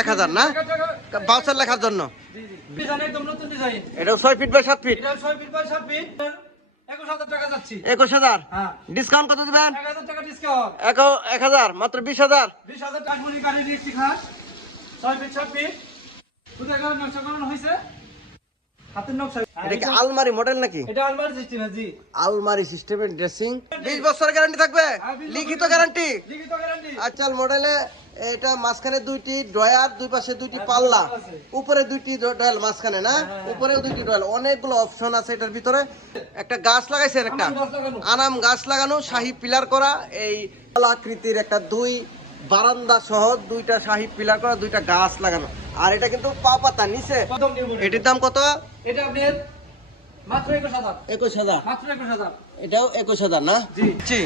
এক হাজার না? বাউচার লেখার জন্য। এটা ছয় ফিট বাই সাত ফিট একুশ হাজার টাকা যাচ্ছি। একুশ হাজার? হ্যাঁ। ডিসকাউন্ট কত দিবেন? এক হাজার ডিসকাউন্ট মাত্র বিশ হাজার। ছয় ফিট সাত ফিট হয়েছে? হাতের নকশা। এটা কি আলমারি মডেল নাকি? এটা আলমারি সিস্টেম জি। আলমারি সিস্টেমের ড্রেসিং বিশ বছর গ্যারান্টি থাকবে? হ্যাঁ, লিখিত গ্যারান্টি লিখিত গ্যারান্টি আচ্ছা মডেলে এটা মাঝখানে দুইটি ড্রয়ার দুই পাশে দুইটি পাল্লা। উপরে দুইটি ডয়াল মাঝখানে না? উপরেও দুইটি ডয়াল অনেকগুলো অপশন আছে এটার ভিতরে। একটা গাছ লাগাইছেন একটা? আনাম গাছ লাগানো। আনাম গাছ লাগানো শাহী পিলার করা এই আকৃতির একটা দুই বারান্দা সহ দুইটা শাহী পিলার করা দুইটা গাছ লাগানো। আর এটা কিন্তু পা পাতা নিচে। এটির দাম কত? এটা আপনার মাত্র একুশ হাজার। একুশ হাজার। মাত্র একুশ হাজার। এটাও একুশ হাজার না? জি। জি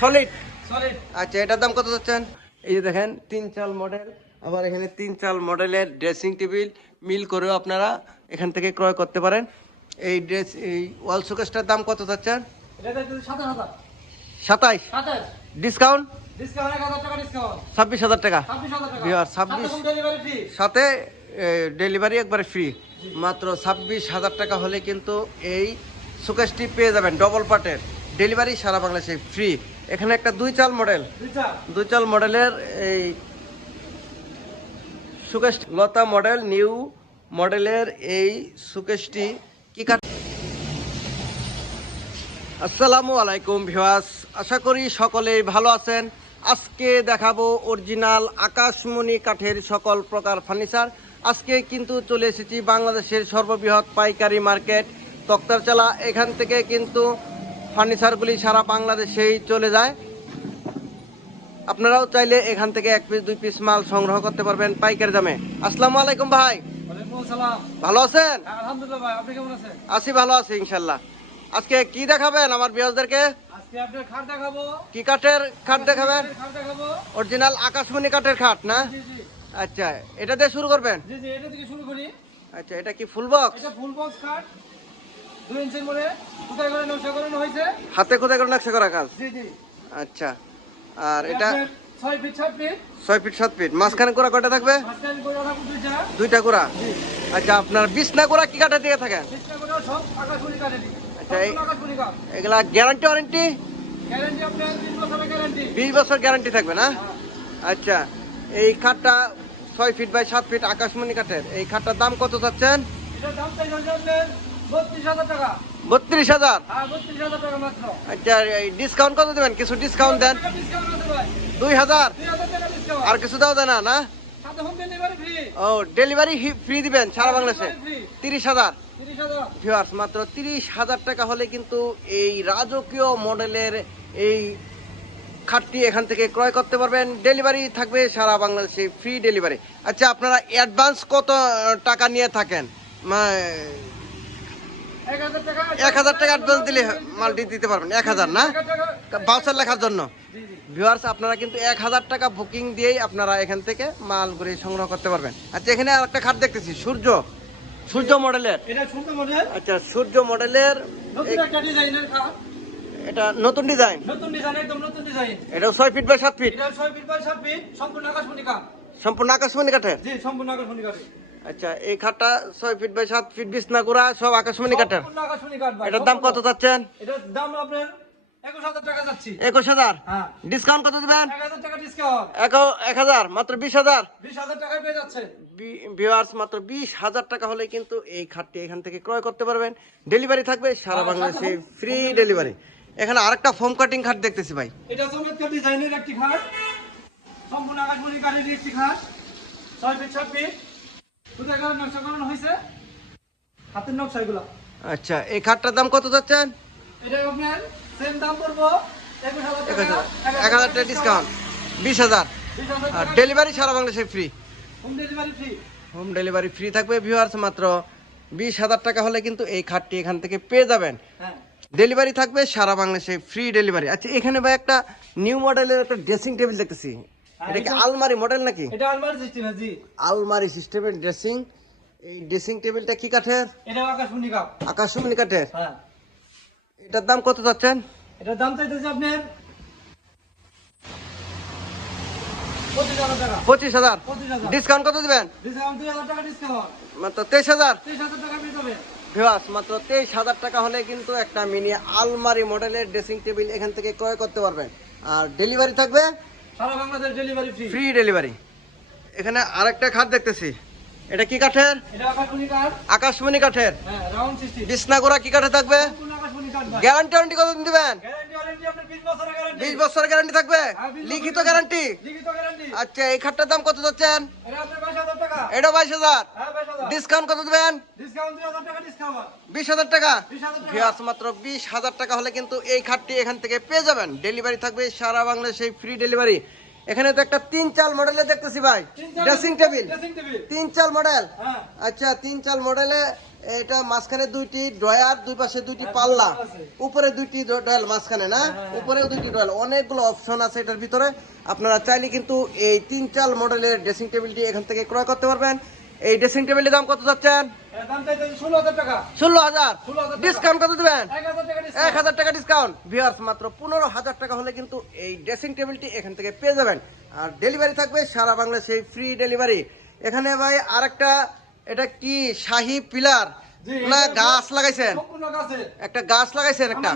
সলিড? সলিড। আচ্ছা এটার দাম কত যাচ্ছেন এই যে দেখেন তিন চাল মডেল। আবার এখানে তিন চাল মডেলের ড্রেসিং টেবিল মিল করেও আপনারা এখান থেকে ক্রয় করতে পারেন। এই ড্রেস এই ওয়াল শোকেসটার দাম কত হাজার। সাতাইশ। সাতাশ। ডিসকাউন্ট? ছাব্বিশ হাজার টাকা। ছাব্বিশ। সাথে ডেলিভারি একবারে ফ্রি মাত্র ছাব্বিশ হাজার টাকা হলে কিন্তু এই শোকেসটি পেয়ে যাবেন ডবল পার্টের ডেলিভারি সারা বাংলাদেশে ফ্রি এখানে একটা দুই চাল মডেল দুই চাল মডেলের এই সুকেশ লতা মডেল নিউ মডেলের এই সুকেশটি কি কাঠ আসসালামু আলাইকুম ভিওয়াস আশা করি সকলেই ভালো আছেন। আজকে দেখাবো অরিজিনাল আকাশমণি কাঠের সকল প্রকার ফার্নিচার। আজকে কিন্তু চলে এসেছি বাংলাদেশের সর্ববৃহৎ পাইকারি মার্কেট। তক্তারচালা এখান থেকে কিন্তু ফার্নিচারগুলি সারা বাংলাদেশেই চলে যায়। আপনারাও চাইলে এখান থেকে এক পিস দুই পিস মাল সংগ্রহ করতে পারবেন পাইকারি দামে। আসসালামু আলাইকুম ভাই। ভালো আছেন? হ্যাঁ, আছেন? আছি ভালো আছি ইনশাল্লাহ। আজকে কি দেখাবেন আমার বিয়াসদেরকে কি কাঠের খাট দেখাবেন? অরিজিনাল আকাশমণি কাঠের খাট না? আচ্ছা এটা দিয়ে শুরু করবেন? থেকে আচ্ছা এটা কি ফুল বক্স? ফুল খাট হাতে কোথায় করে নকশা করা কাজ? আচ্ছা আর এটা ছয় ফিট সাত ফিট। মাঝখানে কোরা কয়টা থাকবে? দুইটা। কোরা আচ্ছা আপনার বিছনা কোরা কি কাঠের দিয়ে থাকেন আচ্ছা, এগুলা গ্যারান্টি ওয়ারেন্টি বিশ বছর গ্যারান্টি থাকবে না? আচ্ছা এই খাটটা ছয় ফিট বাই সাত ফিট আকাশমণি কাঠের। এই খাটটার দাম কত চাচ্ছেন? বত্রিশ হাজার। আচ্ছা এই ডিসকাউন্ট কত দেবেন? কিছু ডিসকাউন্ট দেন। দুই হাজার। আর কিছু দাও দেয় না? না ও ডেলিভারি ফ্রি দিবেন সারা বাংলাদেশে। তিরিশ হাজার। ভিউয়ার্স মাত্র তিরিশ হাজার টাকা হলে কিন্তু এই রাজকীয় মডেলের এই খাটটি এখান থেকে ক্রয় করতে পারবেন। ডেলিভারি থাকবে সারা বাংলাদেশে ফ্রি ডেলিভারি আচ্ছা আপনারা অ্যাডভান্স কত টাকা নিয়ে থাকেন? এক হাজার টাকা অ্যাডভান্স দিলে মালটি দিতে পারবেন। এক হাজার না? বাউচার লেখার জন্য। ভিউয়ার্স আপনারা কিন্তু এক হাজার টাকা বুকিং দিয়েই আপনারা এখান থেকে মাল মালগুলি সংগ্রহ করতে পারবেন। আচ্ছা এখানে আর একটা খাট দেখতেছি। সূর্য। সূর্য মডেলের। এটা সুন্দর মডেল। আচ্ছা সূর্য মডেলের নতুন একটা ডিজাইনের এটা নতুন ডিজাইন নতুন ডিজাইন একদম নতুন ডিজাইন এটা ছয় ফিট বাই সাত ফিট এটা ছয় ফিট বাই সাত ফিট সম্পূর্ণ আকাশমণি কাঠ সম্পূর্ণ আকাশমণি কাঠের? জি সম্পূর্ণ আকাশমণি কাঠ আচ্ছা এই খাটটা ছয় ফিট বাই সাত ফিট বিছনা করা সব আকাশমণি কাঠের। আকাশমণি কাঠ এটার দাম কত চাচ্ছেন? এটার দাম আপনার একুশ হাজার হাজার? হ্যাঁ। ডিসকাউন্ট কত দিবেন? এক হাজার মাত্র বিশ হাজার? ভিউয়ার্স মাত্র বিশ হাজার টাকা হলে কিন্তু এই খাটটি এখান থেকে ক্রয় করতে পারবেন। ডেলিভারি থাকবে সারা হ্যাঁ, বাংলাদেশে ফ্রি ডেলিভারি এখানে আরেকটা ফোম কাটিং খাট দেখতেছি ভাই। এটা চমৎকার ডিজাইনের একটি খাট। সম্পূর্ণ আকাশমণি কাঠের একটি খাট। ছয় ফিট সাত ফিট কোথায় করে নকশা করানো হয়েছে। হাতের নকশা এগুলো। আচ্ছা এই খাটটার দাম কত যাচ্ছেন এটা আপনার সেম দাম পড়ব এক হাজার। টাকা। ডিসকাউন্ট বিশ হাজার। আর ডেলিভারি সারা বাংলাদেশে free home delivery free home delivery free থাকবে ভিউয়ার্স মাত্র বিশ হাজার টাকা হলে কিন্তু এই খাটটি এখান থেকে পেয়ে যাবেন। হ্যাঁ। ডেলিভারি থাকবে সারা বাংলাদেশে ফ্রি ডেলিভারি আচ্ছা এখানে ভাই একটা নিউ মডেলের একটা ড্রেসিং টেবিল দেখতেছি। এটা কি আলমারি মডেল নাকি? এটা আলমারি সিস্টেম জি। আলমারি সিস্টেমের ড্রেসিং এই ড্রেসিং টেবিলটা কি কাঠের? এটা আকাশমণি কাপ। আকাশমণি কাঠের। হ্যাঁ। এটার দাম কত যাচ্ছেন এটার দাম চাইতেছে আপনার পঁচিশ হাজার ডিসকাউন্ট কত দিবেন? মাত্র তেইশ হাজার? ভিওয়াস মাত্র তেইশ হাজার টাকা হলে কিন্তু একটা মিনি আলমারি মডেলের ড্রেসিং টেবিল এখান থেকে ক্রয় করতে পারবেন। আর ডেলিভারি থাকবে? সারা Bangladesh delivery free free delivery এখানে আরেকটা খাট দেখতেছি। এটা কি কাঠের? আকাশমণি কাঠের। হ্যাঁ বিছনাগোড়া কি কাঠে থাকবে? গ্যারান্টি ওয়ারেন্টি কত দিবেন? গ্যারান্টি ওয়ারেন্টি আপনার 20 বছরের গ্যারান্টি বিশ বছরের গ্যারান্টি থাকবে? হ্যাঁ, 20 লিখিত গ্যারান্টি লিখিত গ্যারান্টি আচ্ছা এই খাটটার দাম কত যাচ্ছেন? এটা 22000 টাকা। এটা বাইশ হাজার। হ্যাঁ 22000 ডিসকাউন্ট কত দিবেন? ডিসকাউন্ট 2000 টাকা ডিসকাউন্ট বিশ হাজার টাকা? 20000 টাকা। ভিউয়ার্স মাত্র বিশ হাজার টাকা হলে কিন্তু এই খাটটি এখান থেকে পেয়ে যাবেন। ডেলিভারি থাকবে সারা বাংলাদেশে ফ্রি ডেলিভারি এখানে তো একটা তিন চাল মডেলে দেখতেছি ভাই। ড্রেসিং টেবিল তিন চাল মডেল হ্যাঁ। আচ্ছা তিন চাল মডেলে এটা মাঝখানে দুইটি ড্রয়ার দুই পাশে দুইটি পাল্লা। উপরে দুইটি ডয়াল মাঝখানে না? উপরে দুইটি ডয়াল অনেকগুলো অপশন আছে এটার ভিতরে। আপনারা চাইলে কিন্তু এই তিন চাল মডেলের ড্রেসিং টেবিলটি এখান থেকে ক্রয় করতে পারবেন। এই ড্রেসিং টেবিলের দাম কত যাচ্ছেন এর দাম চাইতে 16000 টাকা। ষোলো হাজার? ডিসকাউন্ট কত দেবেন? এক হাজার টাকা ডিসকাউন্ট মাত্র পনেরো হাজার টাকা হলে কিন্তু এই ড্রেসিং টেবিলটি এখান থেকে পেয়ে যাবেন। আর ডেলিভারি থাকবে সারা বাংলাদেশে ফ্রি ডেলিভারি এখানে ভাই আরেকটা এটা কি শাহী পিলার না গাছ লাগাইছেন। একটা গাছ লাগাইছেন একটা।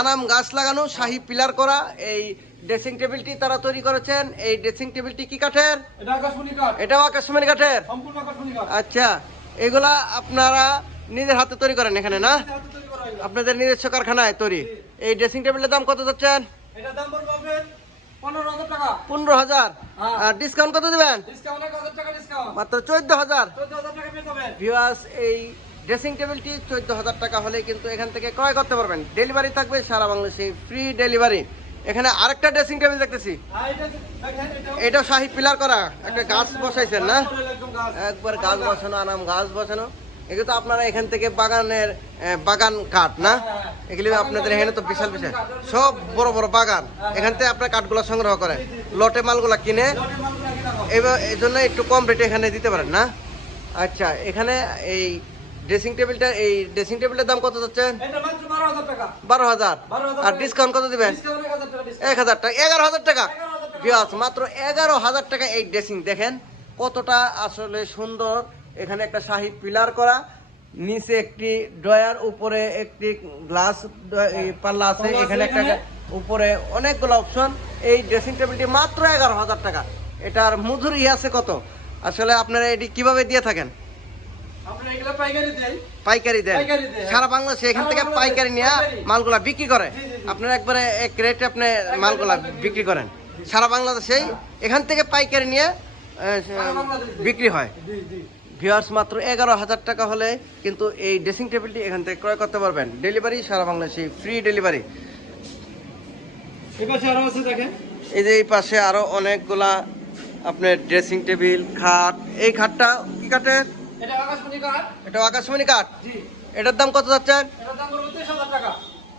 আনাম গাছ লাগানো। শাহী পিলার করা এই ড্রেসিং টেবিলটি তারা তৈরি করেছেন। এই ড্রেসিং টেবিলটি কি কাঠের? এটাও আকাশমণি কাঠের? আচ্ছা এগুলা আপনারা নিজের হাতে তৈরি করেন এখানে না। আপনাদের নিজস্ব কারখানায় তৈরি। এই ড্রেসিং টেবিলের দাম কত যাচ্ছেন? এটার দাম পড়বে আপনার 15000 টাকা। পনেরো হাজার। হ্যাঁ। আর ডিসকাউন্ট কত দিবেন? ডিসকাউন্ট 1000 টাকা ডিসকাউন্ট মাত্র চোদ্দ হাজার। 14000 টাকা পেয়ে যাবেন। ভিউয়ার্স এই ড্রেসিং টেবিলটি চোদ্দ হাজার টাকা হলে কিন্তু এখান থেকে ক্রয় করতে পারবেন। ডেলিভারি থাকবে সারা বাংলাদেশে ফ্রি ডেলিভারি এখানে আরেকটা ড্রেসিং টেবিল দেখতেছি। এটা শাহী পিলার করা, একটা গাছ বসাইছেন না? একবার গাছ বসানো, আনাম গাছ বসানো। এগুলো তো আপনারা এখান থেকে বাগানের বাগান কাঠ না? এগুলি আপনাদের এখানে তো বিশাল বিশাল। সব বড় বড় বাগান। এখান থেকে আপনার কাঠগুলো সংগ্রহ করেন। লটে মালগুলা কিনে। এবার এই জন্য একটু কম রেটে এখানে দিতে পারেন না? আচ্ছা এখানে এই ড্রেসিং টেবিলটা এই ড্রেসিং টেবিলটার দাম কত যাচ্ছেন এটা মাত্র 12000 টাকা। বারো হাজার। 12,000 আর ডিসকাউন্ট কত দিবেন? 1000 টাকা এক হাজার টাকা এগারো হাজার টাকা। 11,000 টাকা। বিয়াস মাত্র এগারো হাজার টাকা এই ড্রেসিং দেখেন কতটা আসলে সুন্দর। এখানে একটা শাহী পিলার করা নিচে একটি ড্রয়ার উপরে একটি গ্লাস পাল্লা আছে এখানে একটা উপরে অনেকগুলো অপশন এই ড্রেসিং টেবিলটি মাত্র এগারো হাজার টাকা। এটার মজুরি আছে কত? আসলে আপনারা এটি কীভাবে দিয়ে থাকেন? পাইকারি দেন। সারা বাংলাদেশে এখান থেকে পাইকারি নিয়ে মালগুলা বিক্রি করে। আপনারা একবারে এক রেটে আপনি মালগুলা বিক্রি করেন। সারা বাংলাদেশেই এখান থেকে পাইকারি নিয়ে বাংলাদেশে। বিক্রি হয়। জি মাত্র এগারো হাজার টাকা হলে কিন্তু এই ড্রেসিং টেবিলটি এখান থেকে ক্রয় করতে পারবেন। ডেলিভারি সারা বাংলাদেশে ফ্রি ডেলিভারি। এই যে এই পাশে আরও অনেকগুলা আপনার ড্রেসিং টেবিল খাট। এই খাটটা কি কাঠের এটা আকাশমণি কার্ড এটা আকাশমণি কাঠ? জি। এটার দাম কত যাচ্ছেন? এটার দাম পড়বে 23000 টাকা।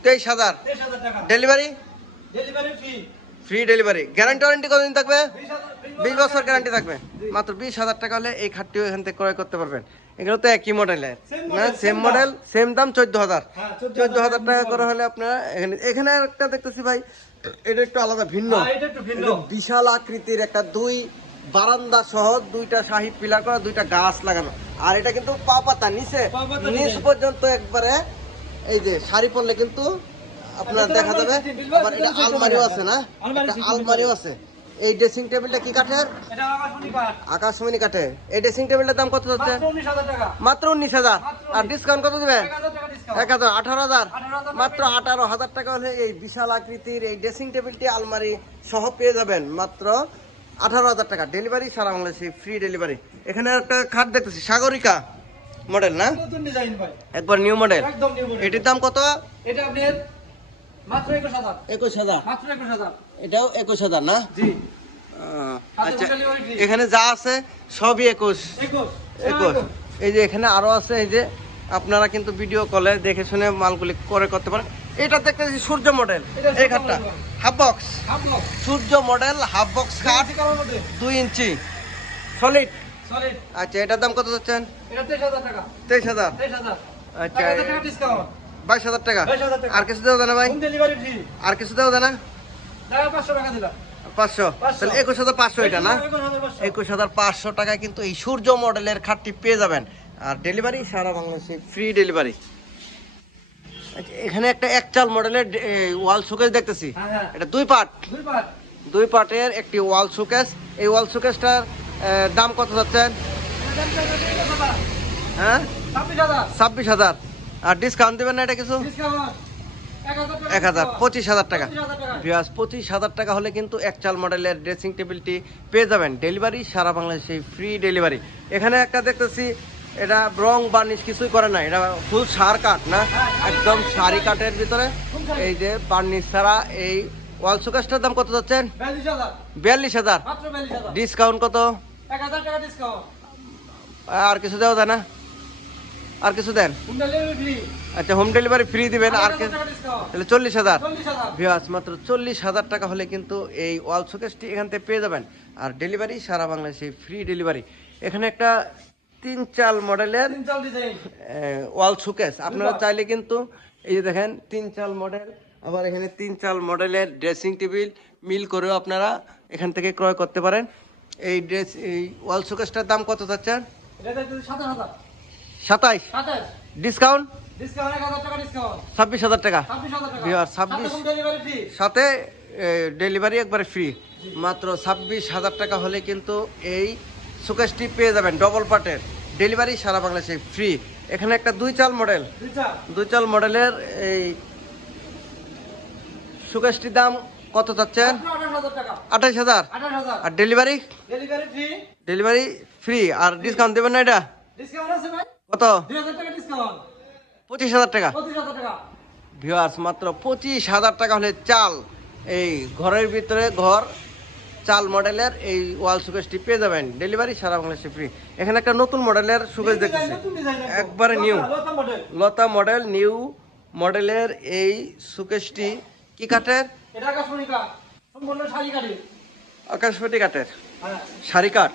তেইশ হাজার। 23000 টাকা। Delivery delivery free free delivery guarantee warranty কতদিন থাকবে? 20000 বিশ বছর গ্যারান্টি থাকবে। মাত্র বিশ হাজার টাকা হলে এই খাটটিও এখান থেকে ক্রয় করতে পারবেন। এগুলো তো একই মডেলের না সেম মডেল সেম দাম। চোদ্দ হাজার। হ্যাঁ চোদ্দ হাজার টাকা করে হলে আপনারা এখানে এখানে একটা দেখতেছি ভাই এটা একটু আলাদা ভিন্ন। হ্যাঁ, এটা একটু ভিন্ন। বিশাল আকৃতির একটা দুই বারান্দা সহ দুইটা শাহী পিলার করা দুইটা গাছ লাগানো। আর এটা কিন্তু পা পাতা নিচে? নিচ। পর্যন্ত একবারে এই যে শাড়ি পরলে কিন্তু আপনার দেখা যাবে আবার এটা আলমারিও আছে না? আলমারি আলমারিও আছে। এই ড্রেসিং টেবিলটা কি কাঠের? আকাশমণি কাঠে। এই ড্রেসিং টেবিলটার দাম কত যাচ্ছে? মাত্র 19000 টাকা। মাত্র উনিশ হাজার। আর ডিসকাউন্ট কত দিবেন 1000 টাকা ডিসকাউন্ট এক হাজার আঠারো হাজার। মাত্র আঠারো হাজার টাকা হলে এই বিশাল আকৃতির এই ড্রেসিং টেবিলটি আলমারি সহ পেয়ে যাবেন। মাত্র আঠারো হাজার টাকা। ডেলিভারি সারা বাংলাদেশে ফ্রি ডেলিভারি এখানে একটা খাট দেখতেছি সাগরিকা মডেল না? একবার নিউ মডেল এটির দাম কত? এটা আপনার মাত্র 21000 একুশ হাজার। মাত্র 21000 এটাও একুশ হাজার না? জি। আচ্ছা এখানে যা আছে সবই একুশ। একুশ। এই যে এখানে আরও আছে এই যে আপনারা কিন্তু ভিডিও কলে দেখে শুনে মালগুলি করে করতে পারেন। এটা দেখতেছি সূর্য মডেল এই খাটটা। Half box Surya model half box খাট দুই ইঞ্চি। সলিড আচ্ছা এটার দাম কত যাচ্ছেন এটা 23000 টাকা। তেইশ হাজার? আচ্ছা 1000 টাকা ডিসকাউন্ট বাইশ হাজার টাকা। আর কিছু দেওয়া না ভাই? আর কিছু দেওয়া না? টাকা 500 টাকা দিলাম। পাঁচশো। তাহলে একুশ হাজার পাঁচশো এটা না? একুশ হাজার পাঁচশো। একুশ হাজার পাঁচশো টাকায় কিন্তু এই সূর্য মডেলের খাটটি পেয়ে যাবেন। আর ডেলিভারি সারা বাংলাদেশে ফ্রি ডেলিভারি এখানে একটা একচাল মডেলের ওয়াল শোকেস দেখতেছি হ্যাঁ, হ্যাঁ। এটা দুই পার্ট দুই পাট। দুই পার্টের একটি ওয়াল শোকেস এই ওয়াল শোকেসটার দাম কত যাচ্ছেন? হ্যাঁ ছাব্বিশ হাজার। আর ডিসকাউন্ট দেবেন না এটা কিছু এক হাজার। পঁচিশ হাজার টাকা। ভিউয়ার্স পঁচিশ হাজার টাকা হলে কিন্তু একচাল মডেলের ড্রেসিং টেবিলটি পেয়ে যাবেন ডেলিভারি সারা বাংলাদেশে ফ্রি ডেলিভারি এখানে একটা দেখতেছি এটা রং বার্নিশ কিছুই করে না এটা ফুল সার কাঠ না? একদম সারি কাঠের ভিতরে। এই যে বার্নিশ ছাড়া এই ওয়াল সুকেশটার দাম কত যাচ্ছেন? বিয়াল্লিশ হাজার। ডিসকাউন্ট কত। আর কিছু দেওয়া যায় না? আর কিছু দেন। আচ্ছা হোম ডেলিভারি ফ্রি দিবেন আর। তাহলে চল্লিশ হাজার। চল্লিশ হাজার। ভিওয়াস মাত্র চল্লিশ হাজার টাকা হলে কিন্তু এই ওয়াল শোকেসটি এখান থেকে পেয়ে যাবেন। আর ডেলিভারি সারা বাংলাদেশে ফ্রি ডেলিভারি এখানে একটা তিন চাল মডেলের ওয়াল শোকেস আপনারা চাইলে কিন্তু এই যে দেখেন তিন চাল মডেল আবার এখানে তিন চাল মডেলের ড্রেসিং টেবিল মিল করেও আপনারা এখান থেকে ক্রয় করতে পারেন। এই ড্রেস এই ওয়াল শোকেসটার দাম কত সাতাশ সাতাইশ ডিসকাউন্ট। ছাব্বিশ হাজার টাকা। ছাব্বিশ। সাথে ডেলিভারি একবারে ফ্রি মাত্র ছাব্বিশ হাজার টাকা হলে কিন্তু এই সুকেশটি পেয়ে যাবেন ডবল পার্টের ডেলিভারি সারা বাংলাদেশে ফ্রি এখানে একটা দুই চাল মডেল দুই চাল। মডেলের এই সুকেশটির দাম কত চাচ্ছেন আঠাশ হাজার। আর ডেলিভারি ডেলিভারি ফ্রি। আর ডিসকাউন্ট দেবেন না এটা? কত। পঁচিশ হাজার টাকা। ভিউয়ার্স মাত্র পঁচিশ হাজার টাকা হলে চাল এই ঘরের ভিতরে ঘর চাল মডেলের এই ওয়াল সুকেশটি পেয়ে যাবেন। ডেলিভারি সারা বাংলাদেশে ফ্রি এখানে একটা নতুন মডেলের সুকেশ দেখতেছি। একবারে নিউ লতা মডেল। নিউ মডেলের এই সুকেশটি কি কাঠের। আকাশপতি কাঠের। হ্যাঁ, শাড়ি কাঠ।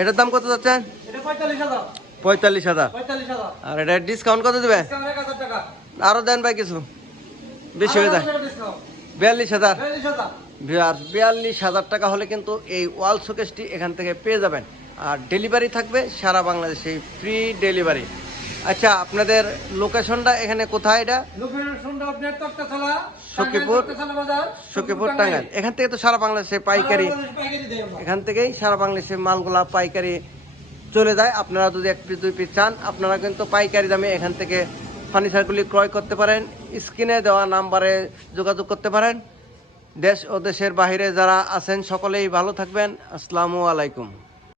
এটার দাম কত যাচ্ছেন এটা পঁয়তাল্লিশ হাজার। আর এটা ডিসকাউন্ট কত দেবে। আরও দেন ভাই কিছু। বেশি হয়ে যায়। বিয়াল্লিশ হাজার। ভিউয়ার্স বিয়াল্লিশ হাজার টাকা হলে কিন্তু এই ওয়াল শোকেসটি এখান থেকে পেয়ে যাবেন। আর ডেলিভারি থাকবে সারা বাংলাদেশে ফ্রি ডেলিভারি আচ্ছা আপনাদের লোকেশনটা এখানে কোথায় এটা? লোকেশনটা আপনার তক্তাছালা, সখীপুর, সখীপুর টাঙ্গাইল। এখান থেকে তো সারা বাংলাদেশে পাইকারি বাংলাদেশ। এখান থেকেই সারা বাংলাদেশের মালগুলা পাইকারি চলে যায়। আপনারা যদি এক পিস দুই পিস চান আপনারা কিন্তু পাইকারি দামে এখান থেকে ফার্নিচারগুলি ক্রয় করতে পারেন। স্ক্রিনে দেওয়া নাম্বারে যোগাযোগ করতে পারেন। দেশ ও দেশের বাহিরে যারা আছেন সকলেই ভালো থাকবেন। আসসালামু আলাইকুম।